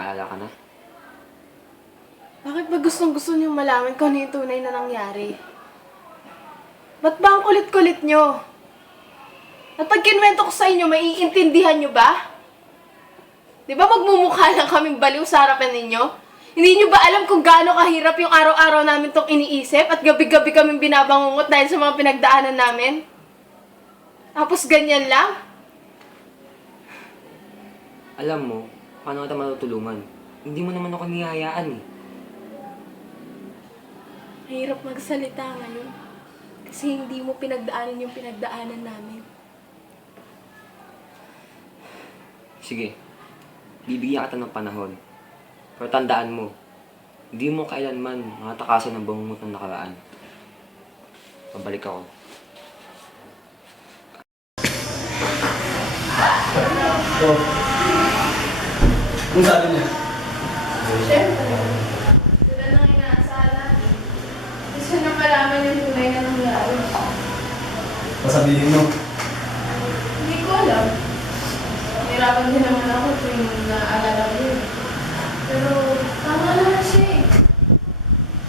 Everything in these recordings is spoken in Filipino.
nag-aalala ka na? Bakit ba gustong-gusto niyong malaman kung ano yung tunay na nangyari? Ba't ba ang kulit-kulit niyo? At pag kinwento ko sa inyo, maiintindihan niyo ba? Di ba magmumukha lang kaming baliw sa harapan ninyo? Hindi niyo ba alam kung gaano kahirap yung araw-araw namin tong iniisip at gabi-gabi kaming binabangungot dahil sa mga pinagdaanan namin? Tapos ganyan lang? Alam mo, paano kita matutulungan? Hindi mo naman ako niyayaan eh. Mahirap magsalita ngayon. Kasi hindi mo pinagdaanan yung pinagdaanan namin. Sige, bibigyan kita ng panahon. Pero tandaan mo, hindi mo kailanman makatakasan ng bangungot ng nakaraan. Pabalik ako. Oh. Kung sabi niya? Siyempre. Wala nang inaasahan. Gusto na malaman yung tunay na nangyari. Masabihin mo. Hindi ko alam. Nahirapan din naman ako tuwing naaalala ko yun. Pero tama naman siya eh.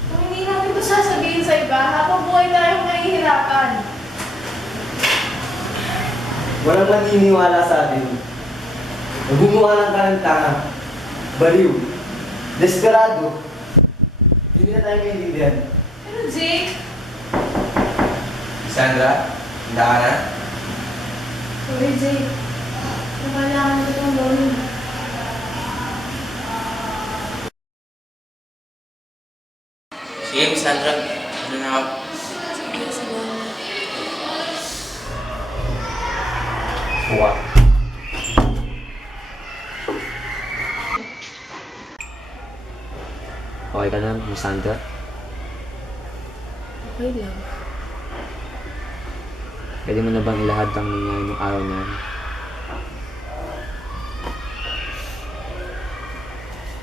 Kung hindi natin ito sasabihin sa iba, habang buhay tayong mahihirapan. Walang naniniwala sa atin. Nagmumukha lang ka ng tanga. Baliw. Desperado. Hindi na tayo maintindihan. Pero Jake, Sandra, handa ka na? sorry Jake. Kailangan ko itong gawin. Sige, Miss Sandra. Ano na ako? Sige, salamat. Buka. Okay ka na, Miss Sandra? Okay lang. Pwede mo na bang ilahad ang nangyari ng araw na yun?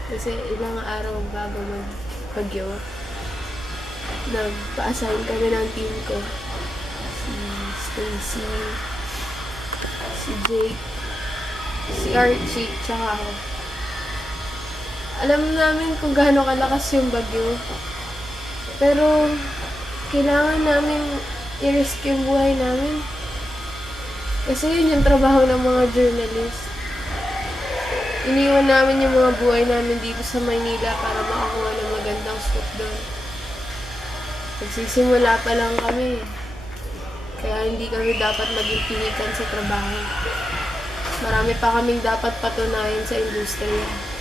Kasi ilang araw bago mag-bagyo, nagpa-assign kami ng team ko. Si Stacy, si Jake, si Archie, tsaka ako. Alam namin kung gaano kalakas yung bagyo. Pero kailangan namin i-risk yung buhay namin. Kasi yun yung trabaho ng mga journalist. Iniwan namin yung mga buhay namin dito sa Maynila para makakuha ng magandang scoop doon. Nagsisimula pa lang kami. Kaya hindi kami dapat maging pinitan sa trabaho. Marami pa kaming dapat patunayan sa industriya.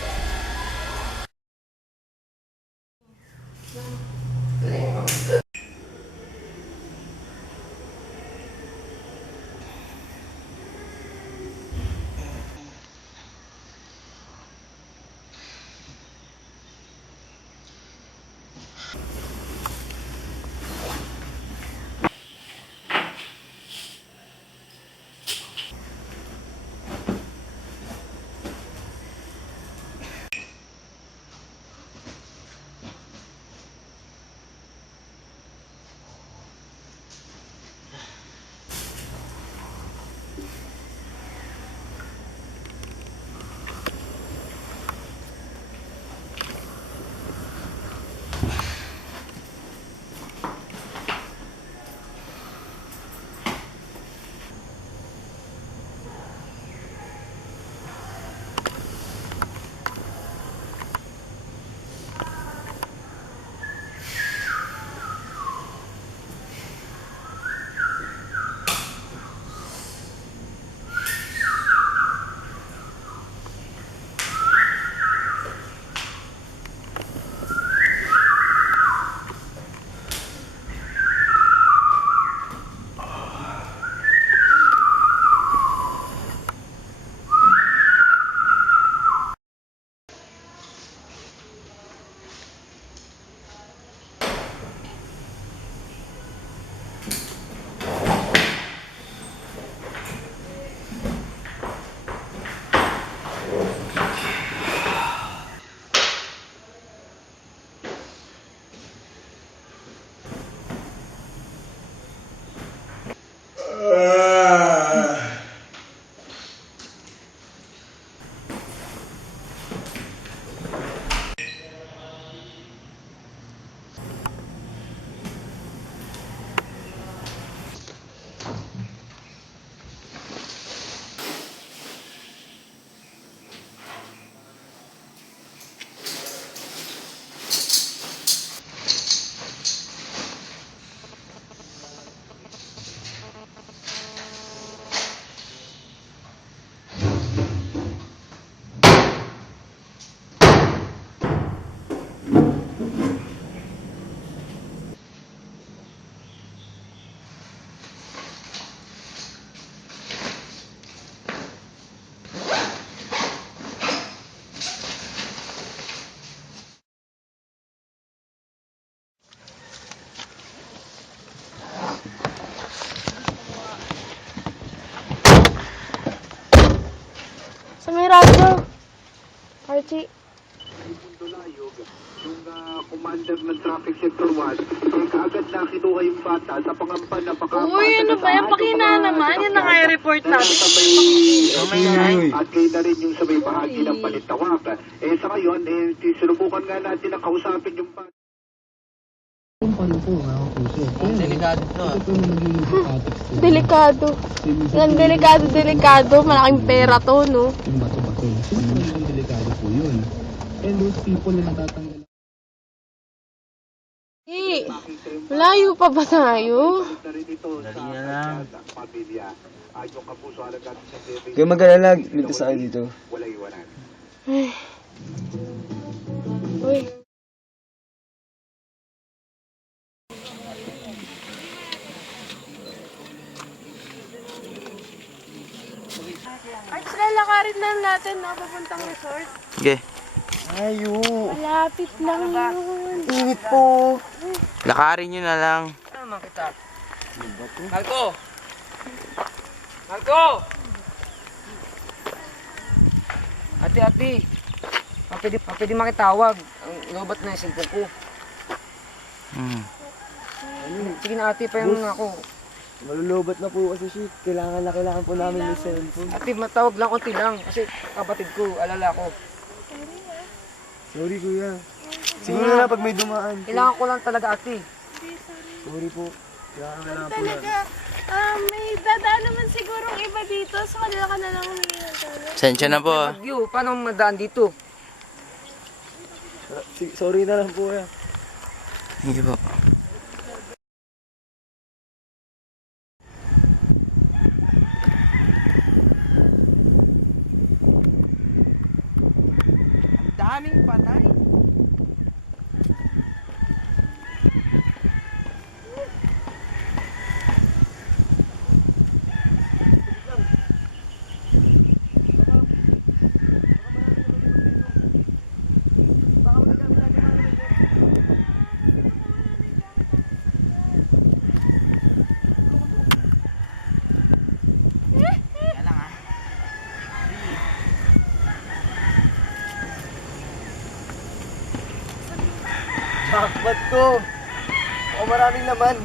Sa may radyo. Archie. Yung commander ng traffic sector 1, kaagad na kinuha yung bata sa pangampan na Uy, ano ba yan? Pakina naman. Yan na nga yung report natin. At kayo na rin yung sa may bahagi ng Palitawak. Sa ngayon, sinubukan nga natin na kausapin yung bata. Delikado to ah. Delikado. Yan, delikado. Malaking pera to, no? Delikado po yun. And those people na natatanggal. Eh, malayo pa ba tayo? Dali na lang. Kaya mag-alala, ligtas sa akin dito. Uy. Arch, lalakarin lang natin, no? Papuntang resort. Sige. Ayo. Malapit lang yun. Init po. Lakarin nyo na lang. Marco! Marco! Ate, pwede makitawag. Ang lobat na yung cellphone ko. Sige na ate, payaman nga ako. Malulubat na po kasi shit. Kailangan po namin may cellphone. Ate, matawag lang konti lang. Kasi kapatid ko, alala ko. Sorry kuya. Siguro na pag may dumaan. Kailangan ko lang talaga ate. Sorry po. Talaga, may dadaan naman sigurong iba dito. So, kanila ka na lang humingi ng tulong. Sensya na po ah. Bagyo, paano madaan dito? Sorry na lang po kuya. Sige po. Daming patay. Takbat ko. O maraming naman.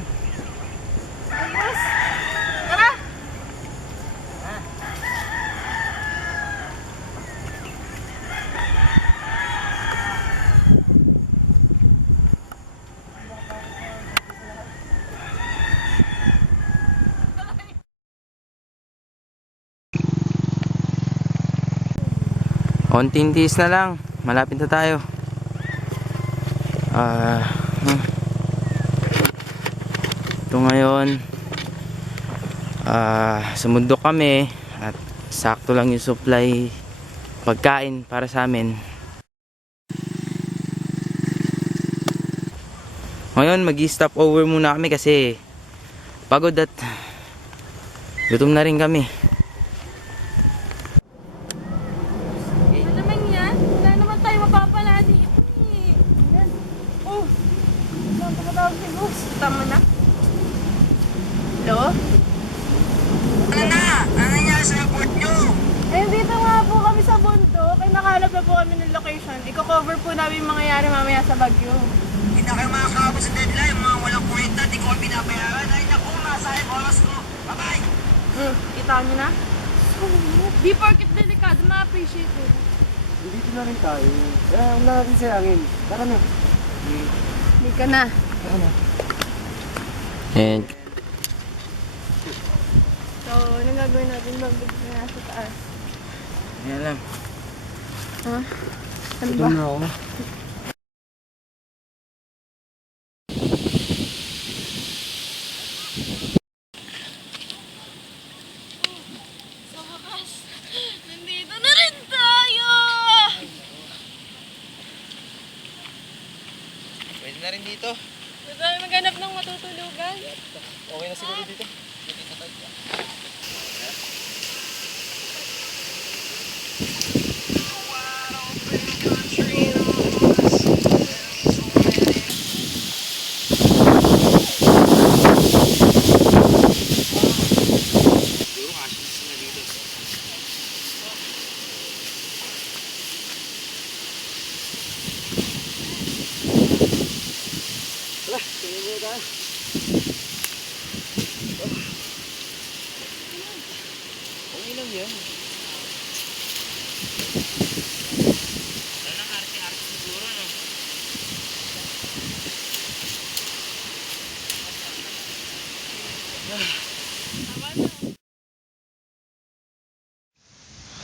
Konting tiis na lang. Malapit na tayo. Ito ngayon. Sumundok kami. At sakto lang yung supply pagkain para sa amin. Ngayon mag-stop over muna kami kasi pagod at gutom na rin kami. Ano naman yan? Wala naman tayo mapapala dito eh. Yan. Oh, saan ka tawag si Boss? Tama na. Hello? Ano na? Ano nangyari sa report nyo? Eh, dito nga po kami sa bundok. Ay, nakahanap na po kami ng location. Iko-cover po namin yung mangyayari mamaya sa Bagyo. Hindi na kayo makakabot sa deadline. Mga walang kwenta, di ko binabayaran. Ay naku, masayang oras ko. Bye-bye! Kita nyo na? Di porkit delikado, ma-appreciate it. Dito na rin tayo. Kaya huwag na natin sayangin. Tara na. Hindi ka na. And So, anong gagawin natin? Magbigit na nasa taas. yan lang. Ha? Ano ba? ako. Sa wakas, nandito na rin tayo! Pwede na rin dito. Gusto tayo maghanap ng matutulugan? Okay na siguro dito. Okay lang yan.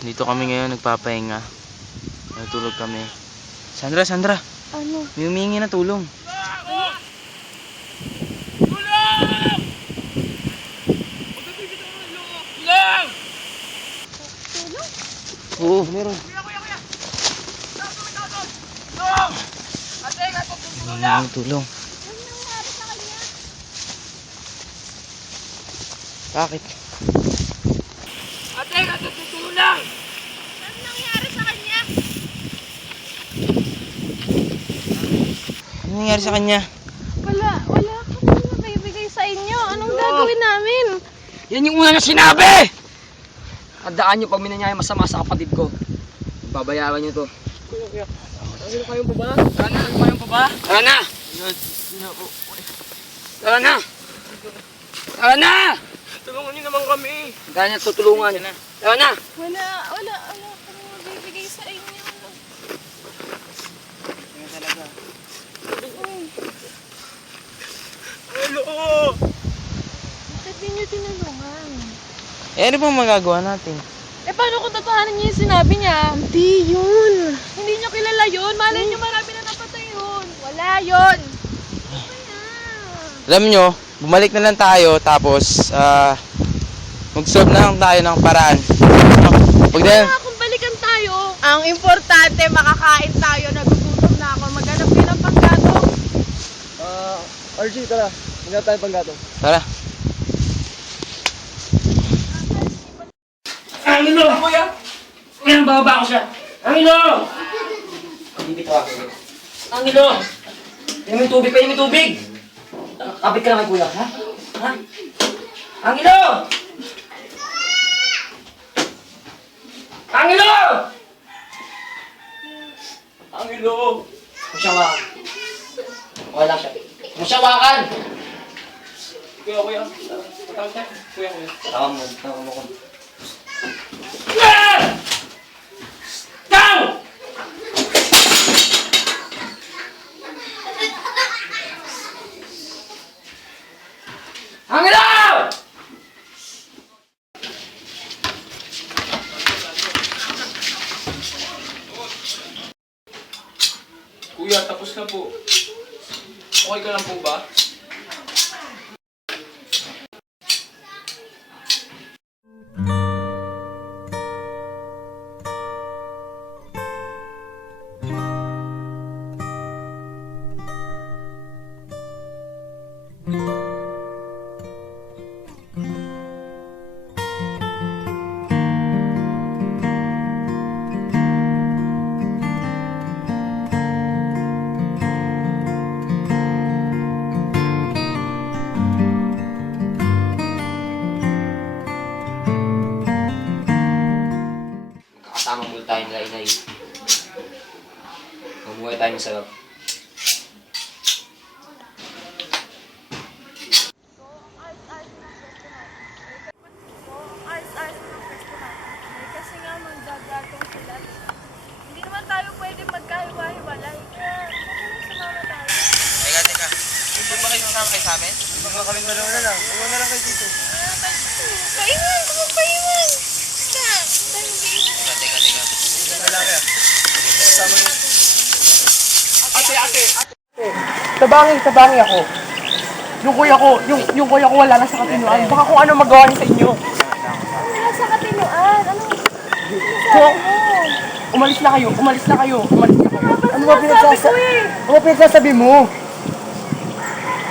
Dito kami ngayon nagpapahinga. Natulog kami. Sandra! Ano? May humingi na tulong. Oo, meron. Humingi ng tulong. Bakit? Ano nangyari sa kanya? Wala kami na maibigay sa inyo. Anong gagawin namin? Yan yung una na sinabi! Tandaan nyo pag minanyaya masama sa kapatid ko. Babayaran nyo to. Ano kayong baba? Tara na! Tara na! Tara na! Tara na! Tulungan nyo naman kami. Tara na, tutulungan. Tara na! Wala kami mabibigay sa inyo. Bakit di nyo tinulungan? Ano bang magagawa natin? Paano kung tatahanan niyo yung sinabi niya? Hindi yun. Hindi niyo kilala yun. Malay niyo marami na napatay yun. Wala yun. Alam nyo, bumalik na lang tayo tapos mag-solve na lang tayo ng paraan. Pag na, Kung balikan tayo, ang importante makakain tayo. Nagugutom na ako. Maghanap kayo ng panggato. RG, tara. Maghanap tayo panggato. tara. Angelo! Kuya! Kuya, bababa ko siya! Angelo! Dito ako. Angelo! Inom yung tubig, painom yung tubig! Kapit ka naman, kuya, ha? Ha? Angelo! Angelo! Angelo! Musyawakan. Okay lang siya. Musyawakan! Kuya. Tawag mo ko. Down! Angelo! Kuya, tapos na po. Okay ka lang po ba? Magkakasama muli tayo nila inay. Mabuhay tayo ng sarap. Ars-ars ng pwesto natin. Kasi nga magdagatong sila. Hindi naman tayo pwede magkahiwa-hiwalay. Kaya, sumama tayo. Teka. Hindi ba kayo sasama kayo sa amin? Baka kaming dalawa na lang. Uwan na lang kayo dito. Paingan! Paingan! Teka. Malaki ah. Sama nyo. Ate! Tabangi ako. Yung kuya ko wala na sa katinuan. Baka kung ano magawa niya sa inyo. Wala sa katinuan. Anong Kung umalis na kayo. Ano ba pinagsasabi mo?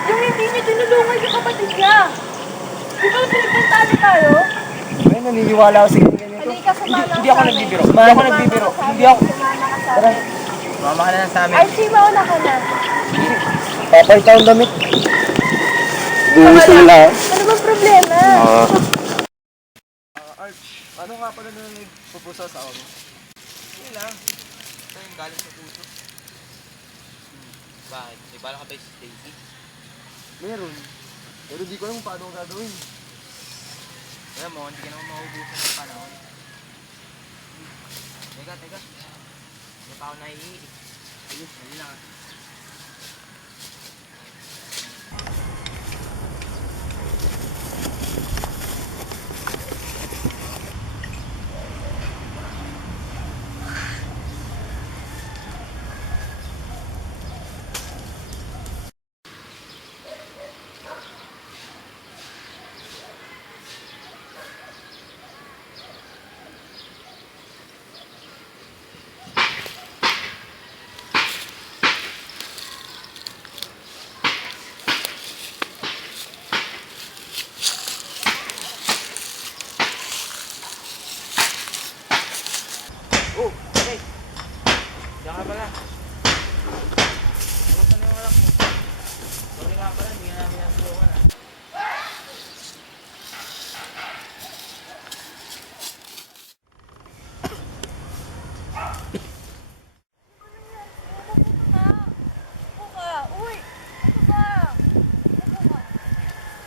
yung hindi niyo tinulungan yung kapatid niya? Di ba pinagpuntahan tayo? Ay, naniniwala ako sa ganito. Halika, sumama ka Hindi ako sa amin. nagbibiro. Sumama ka sa amin. Mama ka na lang sa amin. Archie, mauna ka na. Papay taong damit. Wala. Ano bang problema? Arch, ano nga pala na nagpupusa sa ako? Hindi lang. Ito yung galing sa puso. Bakit? May bala ka ba si Stacy? Meron. Pero di ko alam kung paano ko gagawin. Alam mo, hindi ka naman maubusan ng panahon. Teka. Hindi pa ako naiinig. Sige, dali lang. Oh, okay. Diyan ka pala. Kamusta na yung anak mo? Sorry nga pala, hindi nga namin natulungan.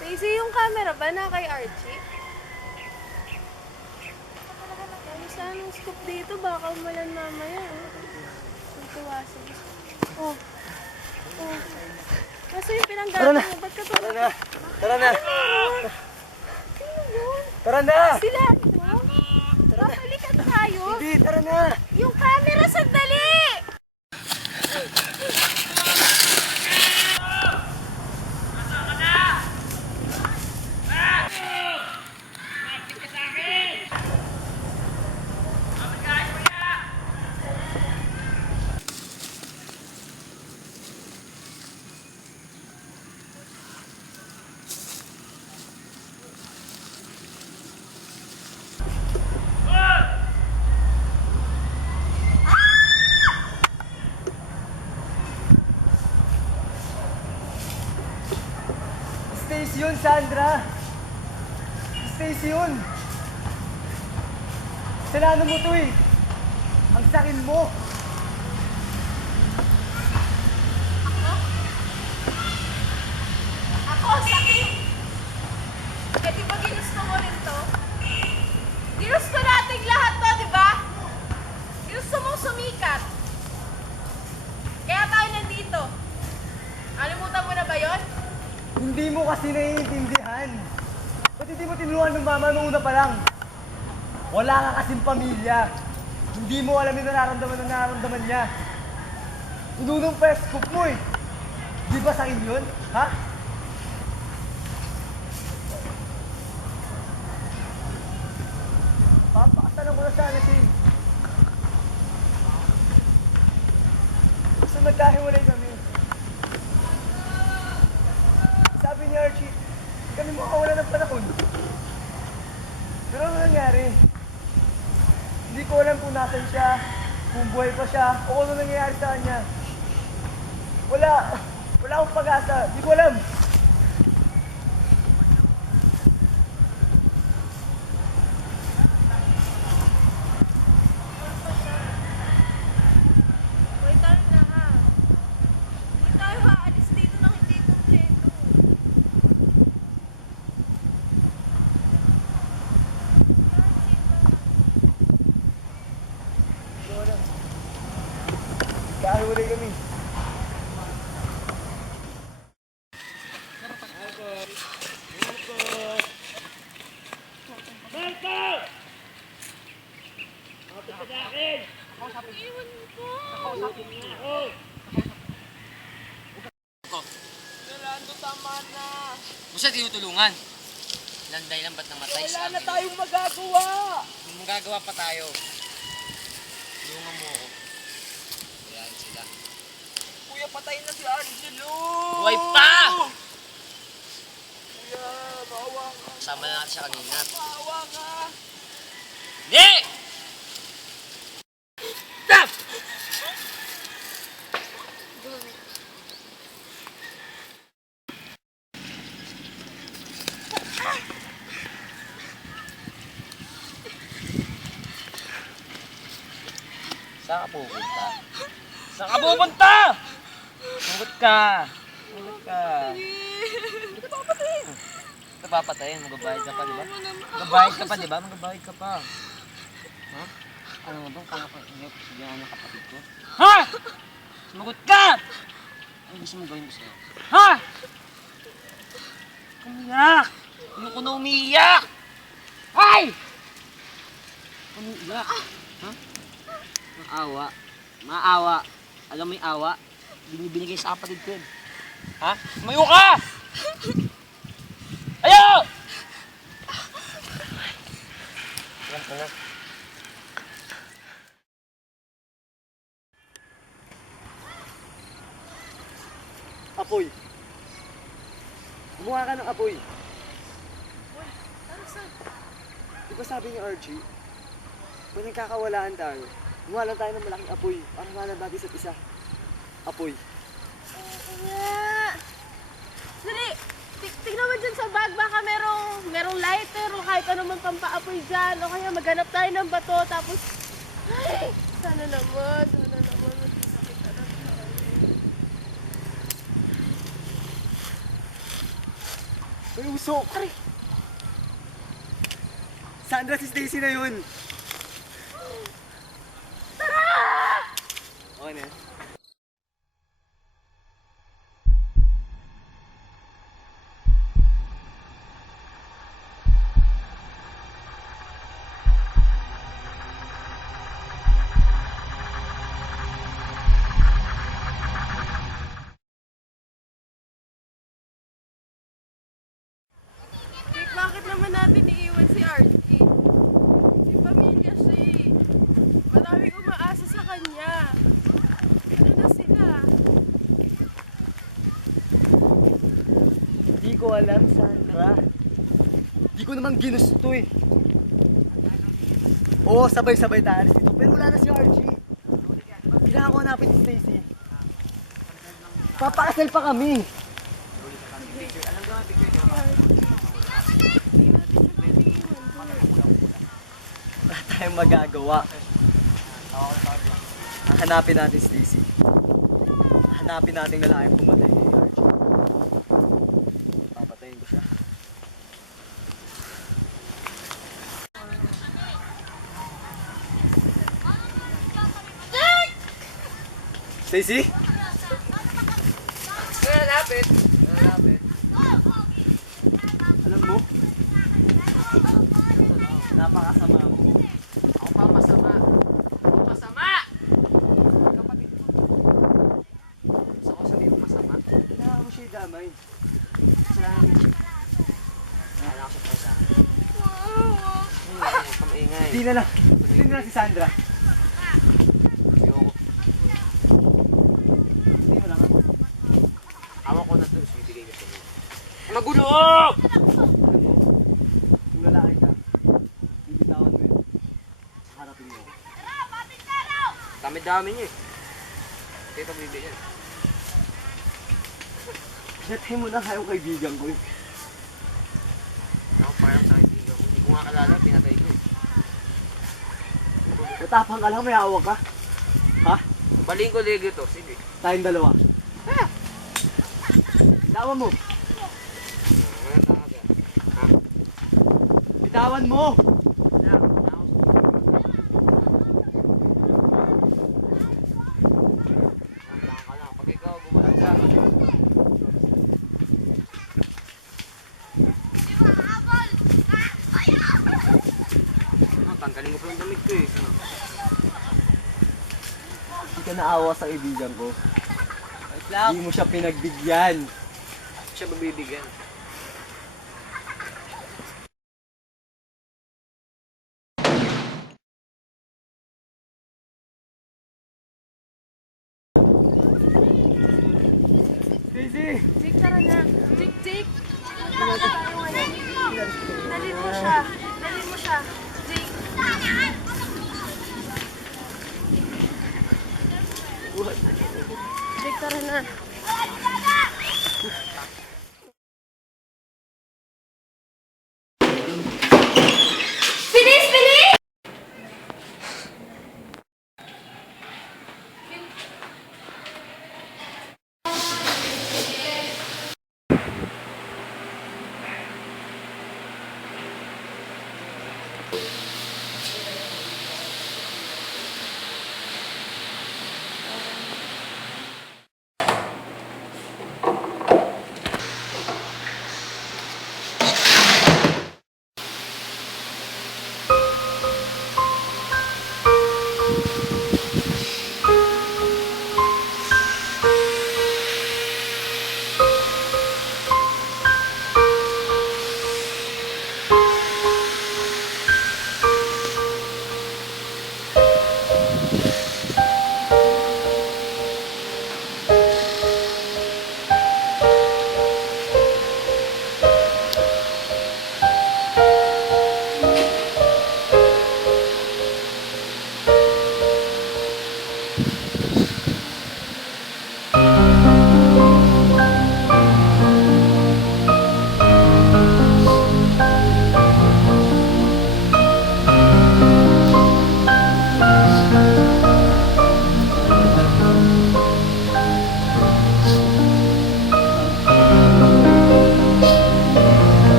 Daisy, yung camera ba na kay Archie? Ano saan ang scoop dito? Baka umalan mamaya. Dito wasan. Oh. Kasi yung pinanggato mo, ba't ka Tara na! Tara na! Sino yun? Tara na! Sila ano? Babalikan tayo? Hindi, tara na! Yung camera, sandali! Stacy yun, Sandra! Stacy yun! Sinano mo to eh! Ang sakit mo! Ako, sakit! Eh, di ba ginusto mo rin to? Ginusto nating lahat to, di ba? Ginusto mong sumikat. Kaya tayo nandito. Alimutan mo na ba yun? Hindi mo kasi naiintindihan. Ba't hindi mo tinulungan ng mama noong una pa lang? Wala ka kasing pamilya. Hindi mo alam yung nararamdaman niya. Tinulong pa yung scoop mo eh. Di ba sa inyo yun? Ha? Papakasalan ko na sana si... Gusto magkahiwalay kami. Sabi ni Archie, kami makawala ng panahon. Pero ano nangyari? Hindi ko alam kung nasan siya, kung buhay pa siya, o ano nangyayari sa kanya. Wala akong pag-asa. Hindi ko alam. Wait tayo na ha. Wait tayo ha. Alis dito nang hindi kumpleto. Kahiwalay kami. Mo siya tinutulungan. Ilang dahilan ba't namatay siya? Wala na tayong magagawa. Kung magagawa pa tayo, tulungan mo ako. Ayan sila. Kuya, patay na si Angelo! Buhay pa! Kuya, maawa ka. Kasama na natin siya kanina. Maawa ka. Hindi! Stop! Saan ka pupunta? Saan ka pupunta? Sagot ka! Sagot ka! papatayin. Magbabayad ka pa, di ba? Magbabayad ka pa, di ba? Magbabayad ka pa. Ha? Ano mo ba? Kala ko, hindi ang kapatid ko. Ha? Sumagot ka! Ano gusto mo gawin ko sa'yo? Ha? Umiyak! Ayoko na umiyak! Ay! Umiyak! Ha? Maawa. Maawa. Alam mo yung awa? Binibinigay sa kapatid ko yun. Ha? Tumayo ka! Ayaw! Apoy. Gumawa ka ng apoy. Di ba sabi ni Archie, kung nagkakawalaan tayo, gumawa lang tayo ng malaking apoy. Para gumawa natin isa't isa. Apoy. Dali! Tignan mo dyan sa bag, baka merong lighter o kahit ano man pampaapoy dyan. O kaya maghanap tayo ng bato, tapos... Ay! Sana naman. May usok! Sandra, si Stacy na yun! Tara! Okay na. Bakit naman natin iiwan si Archie? May pamilya siya eh. Maraming umaasa sa kanya. Ano na sila? Hindi ko alam, Sandra. Hindi ko naman ginusto eh. Oo, sabay-sabay tayo dito. Pero wala na si Archie. Kailangan ko hanapin si Stacy. Papakasal pa kami. Wala tayong magagawa. Hanapin natin si Stacy. Hanapin natin lalaki pumatay kay Archie. Papatayin ko siya. Stacy? Lalapit. Alam mo? Napakasama mo. Ako pa masama. Masama! Kapatid ko. Gusto ko sabihin mo masama. Kailangan mo siya damay. Hindi na lang. Hindi na lang si Sandra. Magulo! Lalaki ka. Bibitawan mo yun. Harapin mo. Dami-dami niyo eh. Kaya pagbibigyan. Siyatay mo na kayo kaibigan ko eh. Ako parang sa kaibigan ko. Hindi ko nga kalala, pinatay ko. Matapang ka lang, may hawak ka. Ha? Baling ko legyo to, sige. Tayong dalawa. Bitawan mo. Bitawan mo! Tanggalin mo pa yung damit ko eh. Hindi ka naawa sa kaibigan ko. Hindi mo siya pinagbigyan. Siya babibigyan. Jake, tara na. Jake! Dali mo siya. Jake! Jake, tara na. Bilis! Bilis!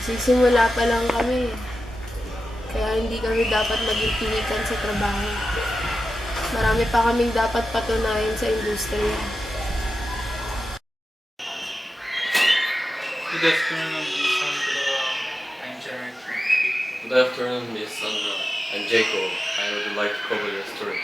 Nagsisimula pa lang kami. Kaya hindi kami dapat maging pinikan sa trabaho. Marami pa kaming dapat patunayan sa industriya. Good afternoon, Miss Sandra. I'm Jared. Good afternoon, Miss Sandra. I'm Jacob. I would like to cover your story.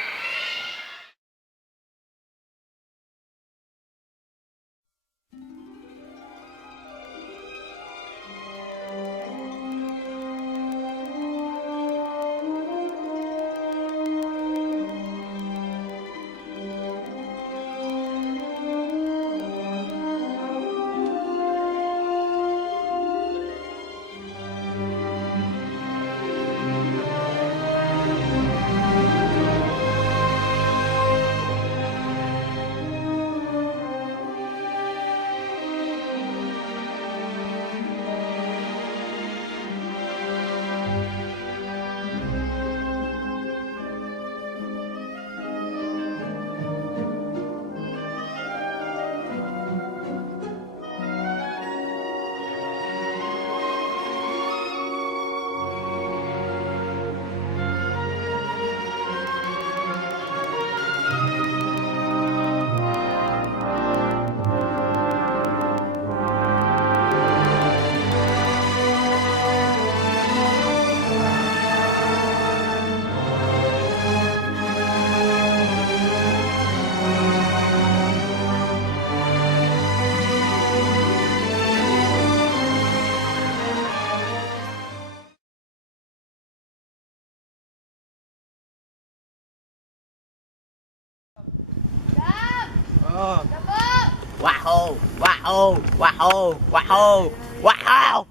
Wow! Wow! Wow! Wow! Wow!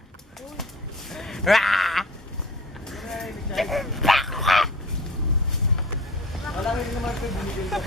Rah! Malaki rin naman ito, binigay ko.